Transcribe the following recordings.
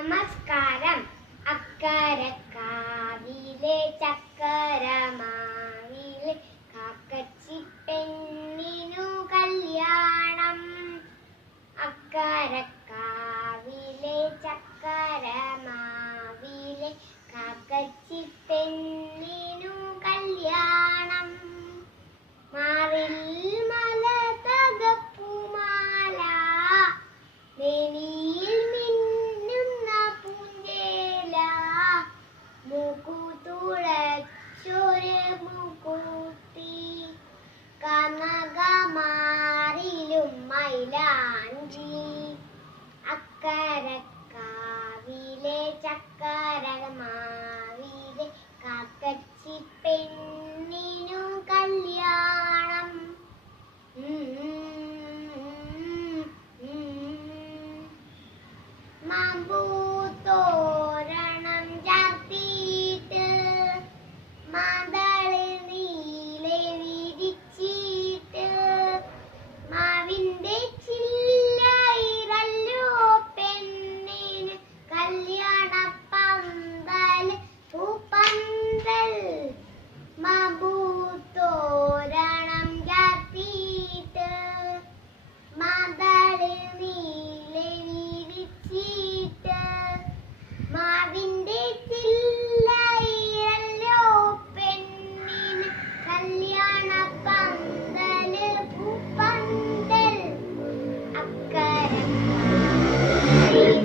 നമസ്കാരം. അക്കരക്കാവിലെ ചക്കരമാവിലെ കാക്കച്ചി പെണ്ണിനു കല്യാണം. അക്കരക്കാവിലെ ചക്കരമാവിലെ കാക്കച്ചി പെണ്ണിനു കല്യാണം. മാറിൽ മല തകപ്പുമാല, നെനിയിൽ മിന്നുന്ന പൂഞ്ചേല, മൂക്കുതുളച്ചൊരു മൂക്കുത്തി, കനകമാറിലും മൈലാഞ്ചി. അക്കരക്കാവിലെ ചക്കരമാവിലെ കാക്കച്ചി പെണ്ണിനു കല്യാണം. മാമ്പൂത്തോരണം ചാർത്തിയിട്ട്, മാതളിൽ നീലെ വിരിച്ചിട്ട്, മാവിന്റെ ചില്ലയിറല്ലോ പെണ്ണിന് കല്യാണ പന്തൽ പൂപ്പന്തൽ. മാമ്പൂത്തോരണം ചാർത്തിയിട്ട്, മാതളിൽ നീലെ വിരിച്ചിട്ട്, മാവിന്റെ ചില്ലയിറല്ലോ പെണ്ണിന് കല്യാണ പന്തല് പൂപ്പന്തൽ. അക്കരക്കാവിലെ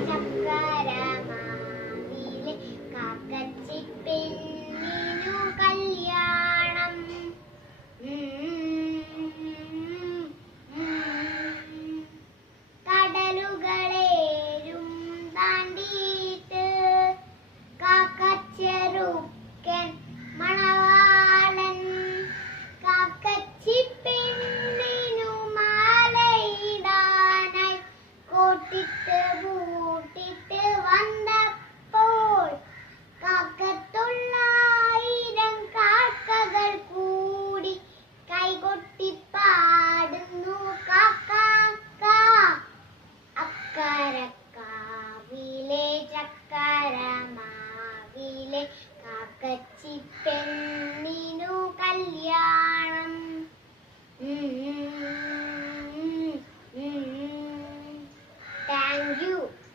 ചക്കരമാവിലെ കാക്കച്ചി പെണ്ണിനു കല്യാണം. കടലുകളേരും താണ്ടിയിട്ട്, കാക്കച്ചെറുക്കൻ മണവാളൻ, കാക്കച്ചി പെണ്ണിനു മാലയിടാനായി കോട്ടിട്ട് പൂട്ടിട്ട് വന്നപ്പോൾ, കാക്കത്തൊള്ളായിരം കാക്കകൾ കൂടി കൈകൊട്ടി പാടുന്നു കാക്കാക്ക. അക്കരക്കാവിലെ ചക്കരമാവിലെ കാക്കച്ചി പെണ്ണിനു കല്യാണം.